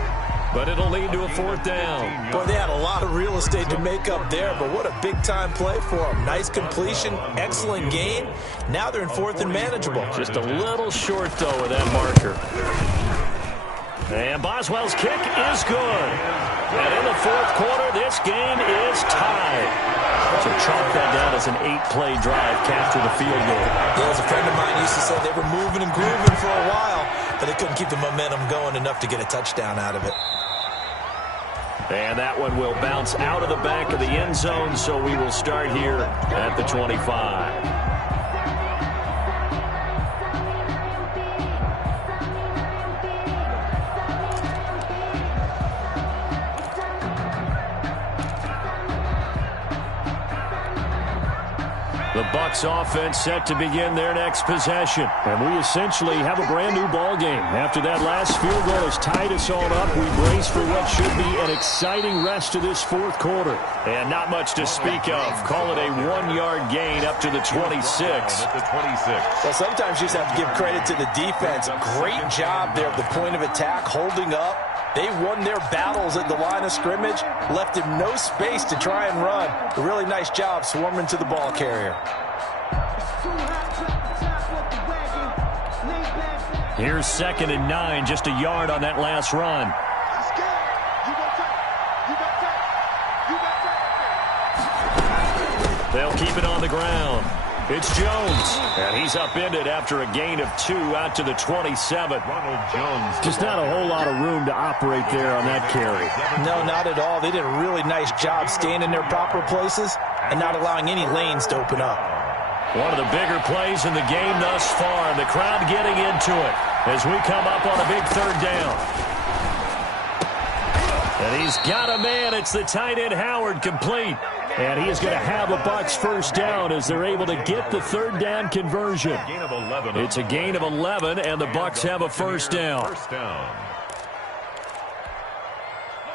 but it'll lead to a fourth down. Boy, they had a lot of real estate to make up there, but what a big-time play for them. Nice completion, excellent gain. Now they're in fourth and manageable. Just a little short, though, with that marker. And Boswell's kick is good. And in the fourth quarter, this game is tied. So chalk that down as an 8-play drive capture the field goal. Yeah, as a friend of mine used to say, they were moving and grooving for a while, but they couldn't keep the momentum going enough to get a touchdown out of it. And that one will bounce out of the back of the end zone, so we will start here at the 25. The Bucs offense set to begin their next possession. And we essentially have a brand new ball game. After that last field goal has tied us all up, we brace for what should be an exciting rest of this fourth quarter. And not much to speak of. Call it a 1-yard gain up to the 26. Well, sometimes you just have to give credit to the defense. Great job there at the point of attack, holding up. They won their battles at the line of scrimmage, left him no space to try and run. A really nice job swarming to the ball carrier. Here's second and 9, just a yard on that last run. They'll keep it on the ground. It's Jones, and he's upended after a gain of 2 out to the 27. Ronald Jones. Just not a whole lot of room to operate there on that carry. No, not at all. They did a really nice job staying in their proper places and not allowing any lanes to open up. One of the bigger plays in the game thus far, and the crowd getting into it as we come up on a big third down. And he's got a man. It's the tight end Howard, complete. And he is going to have a Bucs first down as they're able to get the third down conversion. It's a gain of 11, and the Bucs have a first down.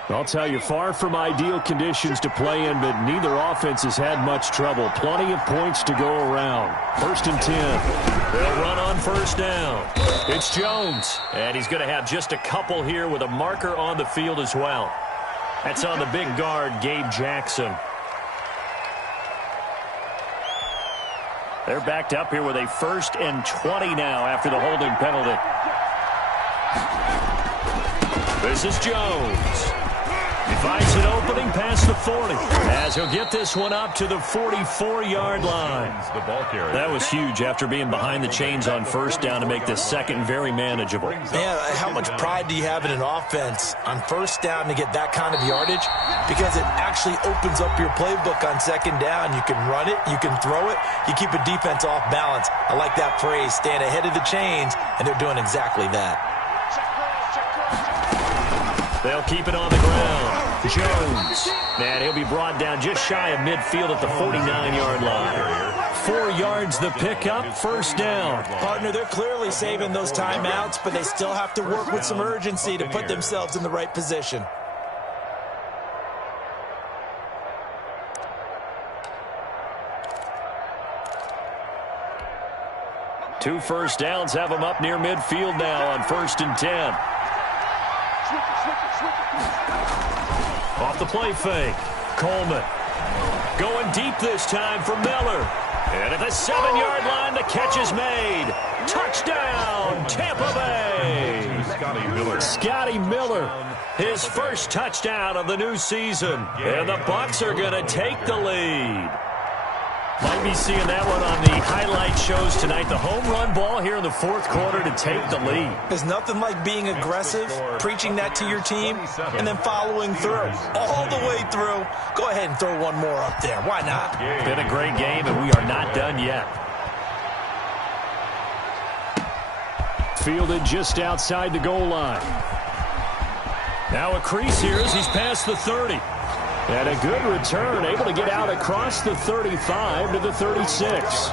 I'll tell you, far from ideal conditions to play in, but neither offense has had much trouble. Plenty of points to go around. 1st and 10. They'll run on first down. It's Jones, and he's going to have just a couple here with a marker on the field as well. That's on the big guard, Gabe Jackson. They're backed up here with a 1st and 20 now after the holding penalty. This is Jones. He finds an opening past the 40 as he'll get this one up to the 44-yard line. That was huge after being behind the chains on first down to make this second very manageable. Man, how much pride do you have in an offense on first down to get that kind of yardage? Because it actually opens up your playbook on second down. You can run it, you can throw it, you keep a defense off balance. I like that phrase, stand ahead of the chains, and they're doing exactly that. They'll keep it on the ground. Jones. And he'll be brought down just shy of midfield at the 49-yard line. 4 yards the pickup, first down. Partner, they're clearly saving those timeouts, but they still have to work with some urgency to put themselves in the right position. Two first downs have them up near midfield now on 1st and 10. Off the play fake. Coleman. Going deep this time for Miller. And at the 7-yard line, the catch is made. Touchdown, Tampa Bay. Scotty Miller. His first touchdown of the new season. And the Bucs are going to take the lead. Might be seeing that one on the highlight shows tonight. The home run ball here in the 4th quarter to take the lead. There's nothing like being aggressive, preaching that to your team, and then following through. All the way through. Go ahead and throw one more up there. Why not? Been a great game, and we are not done yet. Fielded just outside the goal line. Now a crease here as he's past the 30. And a good return, able to get out across the 35 to the 36.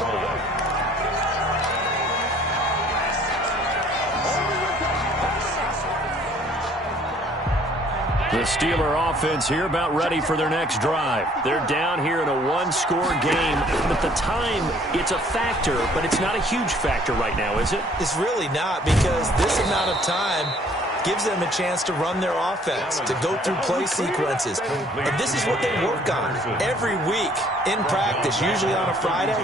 The Steeler offense here about ready for their next drive. They're down here in a 1-score game. At the time, it's a factor, but it's not a huge factor right now, is it? It's really not, because this amount of time gives them a chance to run their offense, to go through play sequences. And this is what they work on every week in practice, usually on a Friday.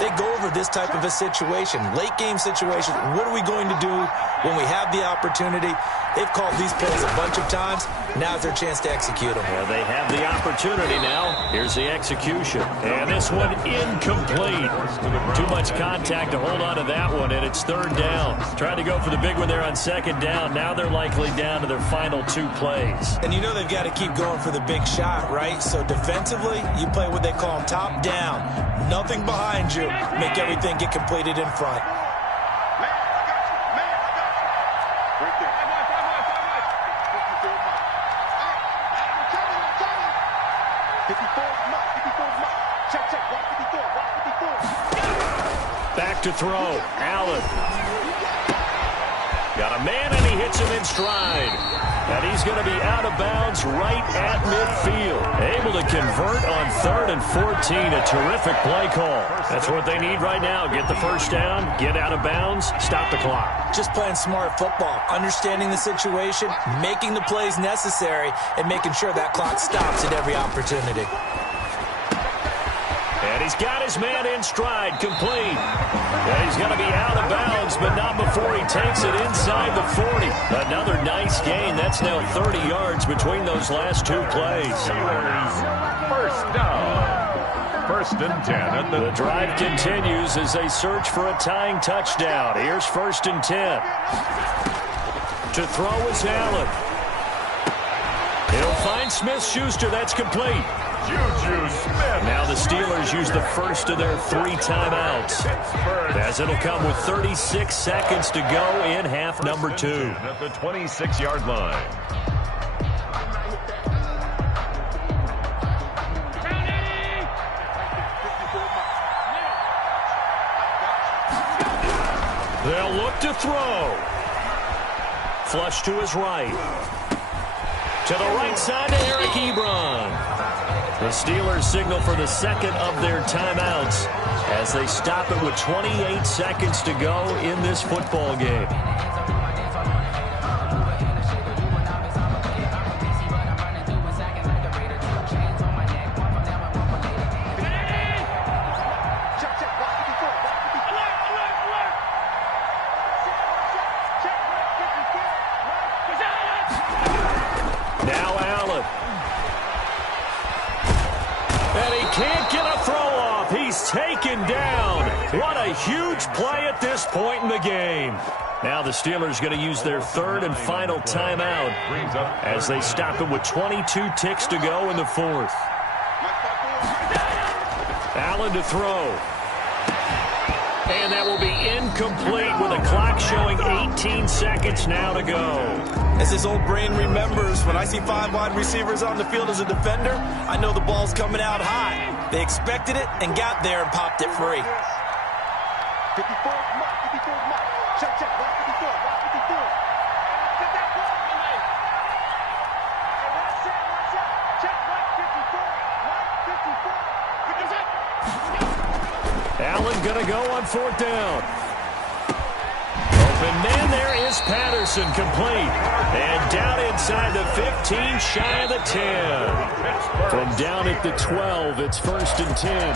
They go over this type of a situation, late game situation. What are we going to do when we have the opportunity? They've called these plays a bunch of times. Now's their chance to execute them. Well, they have the opportunity now. Here's the execution. And this one incomplete. Too much contact to hold on to that one, and it's 3rd down. Tried to go for the big one there on 2nd down. Now they're likely down to their final 2 plays. And you know they've got to keep going for the big shot, right? So defensively, you play what they call top down. Nothing behind you. Make everything get completed in front. Back to throw. Allen. Got a man, and he hits him in stride. And he's going to be out of bounds right at midfield. Able to convert on 3rd and 14. A terrific play call. That's what they need right now. Get the first down, get out of bounds, stop the clock. Just playing smart football, understanding the situation, making the plays necessary, and making sure that clock stops at every opportunity. And he's got his man in stride, complete. And he's going to be out of bounds, but not before he takes it inside the 40. Another nice gain. That's now 30 yards between those last 2 plays. First down. first and 10 at The drive continues as they search for a tying touchdown. Here's first and 10. To throw is Allen. He'll find Smith-Schuster. That's complete. Juju Smith. Now the Steelers use the first of their 3 timeouts, as it'll come with 36 seconds to go in half number 2. At the 26-yard line. They'll look to throw. Flush to his right. To the right side to Eric Ebron. The Steelers signal for the second of their timeouts as they stop it with 28 seconds to go in this football game. Now Allen. And he can't get a throw off. He's taken down. What a huge play at this point in the game. Now the Steelers going to use their third and final timeout as they stop it with 22 ticks to go in the fourth. Allen to throw. And that will be incomplete with a clock showing 18 seconds now to go. As his old brain remembers, when I see 5 wide receivers on the field as a defender, I know the ball's coming out high. They expected it and got there and popped it free. 54 mark, 54 mark. Check, check, right 54, right 54. Get that ball from me. Hey, watch out, watch out. Check, right 54, right 54. Allen going to go on fourth down. Open man there is Patterson, complete. And down inside the 15, shy of the 10. From down at the 12, it's first and 10.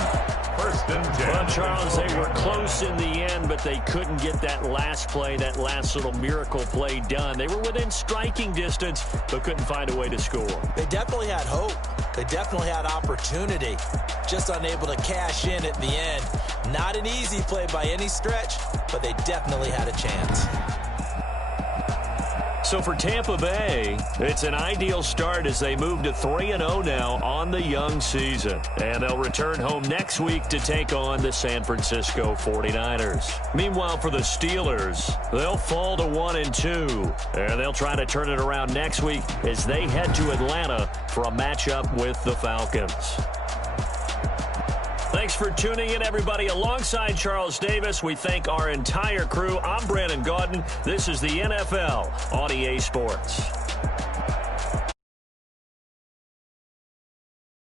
First and 10. Well, Charles, they were close in the end, but they couldn't get that last play, that last little miracle play done. They were within striking distance, but couldn't find a way to score. They definitely had hope. They definitely had opportunity. Just unable to cash in at the end. Not an easy play by any stretch, but they definitely had a chance. So for Tampa Bay, it's an ideal start as they move to 3-0 now on the young season. And they'll return home next week to take on the San Francisco 49ers. Meanwhile, for the Steelers, they'll fall to 1-2. And they'll try to turn it around next week as they head to Atlanta for a matchup with the Falcons. Thanks for tuning in, everybody. Alongside Charles Davis, we thank our entire crew. I'm Brandon Gaudin. This is the NFL on EA Sports.